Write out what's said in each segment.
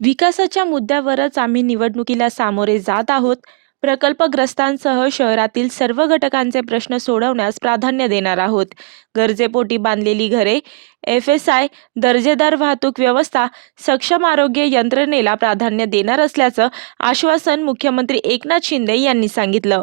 विकासाच्या मुद्द्यावरच आम्ही निवडणुकीला सामोरे जात आहोत. प्रकल्पग्रस्तांसह शहरातील सर्व घटकांचे प्रश्न सोडवण्यास प्राधान्य देणार आहोत. गरजेपोटी बांधलेली घरे एफ एस आय दर्जेदार वाहतूक व्यवस्था सक्षम आरोग्य यंत्रणेला प्राधान्य देणार असल्याचं आश्वासन मुख्यमंत्री एकनाथ शिंदे यांनी सांगितलं.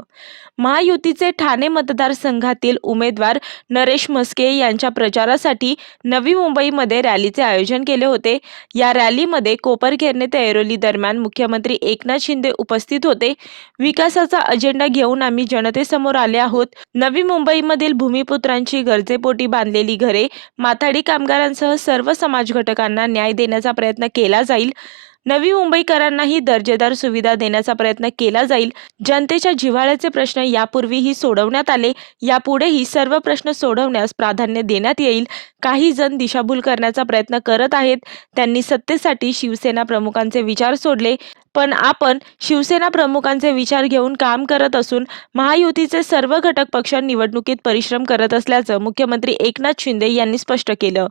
महायुतीचे ठाणे मतदारसंघातील उमेदवार नरेश म्हस्के यांच्या प्रचारासाठी नवी मुंबईमध्ये रॅलीचे आयोजन केले होते. या रॅलीमध्ये कोपरखेरने ते ऐरोली दरम्यान मुख्यमंत्री एकनाथ शिंदे उपस्थित होते. विकासाचा अजेंडा घेऊन आम्ही जनतेसमोर आले आहोत. नवी मुंबईमधील भूमिपुत्रांची गरजेपोटी बांधलेली घरे माथाडी कामगारांसह सर्व समाज घटकांना न्याय देण्याचा प्रयत्न केला जाईल. नवी मुंबईकरांनाही दर्जेदार सुविधा देण्याचा प्रयत्न केला जाईल. जनतेच्या जिव्हाळ्याचे प्रश्न यापूर्वीही सोडवण्यात आले. यापुढेही सर्व प्रश्न सोडवण्यास प्राधान्य देण्यात येईल. काही जण दिशाभूल करण्याचा प्रयत्न करत आहेत. त्यांनी सत्तेसाठी शिवसेना प्रमुखांचे विचार सोडले. पण आपण शिवसेना प्रमुखांचे विचार घेऊन काम करत असून महायुतीचे सर्व घटक पक्ष निवडणुकीत परिश्रम करत असल्याचं मुख्यमंत्री एकनाथ शिंदे यांनी स्पष्ट केलं.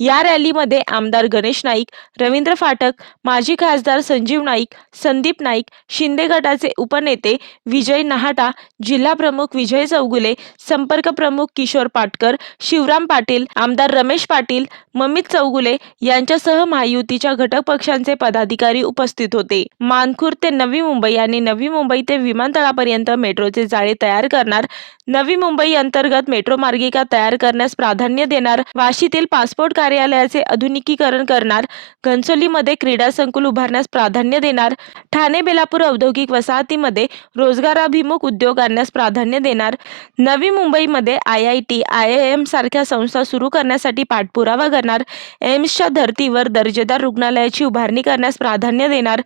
या रॅलीमध्ये आमदार गणेश नाईक रवींद्र फाटक माजी खासदार संजीव नाईक संदीप नाईक शिंदे गटाचे उपनेते विजय नहाटा जिल्हा प्रमुख विजय चौगुले संपर्क प्रमुख किशोर पाटकर शिवराम पाटील आमदार रमेश पाटील ममित चौगुले यांच्यासह महायुतीच्या घटक पक्षांचे पदाधिकारी उपस्थित होते. मानखुर्द ते नवी मुंबई आणि नवी मुंबई ते विमानतळापर्यंत मेट्रोचे जाळे तयार करणार. नवी मुंबई अंतर्गत मेट्रो मार्गिका तयार करण्यास प्राधान्य देणार. वाशीतील पासपोर्ट कार्यालयाचे आधुनिकीकरण करणार. घनसोलीमध्ये क्रीडा संकुल उभारण्यास प्राधान्य देणार. ठाणे बेलापूर औद्योगिक वसाहतीमध्ये रोजगाराभिमुख उद्योग आणण्यास प्राधान्य देणार. नवी मुंबईमध्ये I I T I I M सारख्या संस्था सुरू करण्यासाठी पाठपुरावा करणार. एम्सच्या धर्तीवर दर्जेदार रुग्णालयाची उभारणी करण्यास प्राधान्य देणार.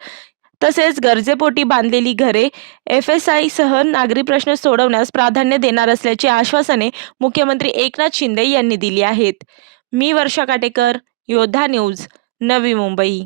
तसेच गरजेपोटी बांधलेली घरे एफ एस आयसह नागरी प्रश्न सोडवण्यास प्राधान्य देणार असल्याचे आश्वासने मुख्यमंत्री एकनाथ शिंदे यांनी दिली आहेत. मी वर्षा काटेकर योद्धा न्यूज नवी मुंबई.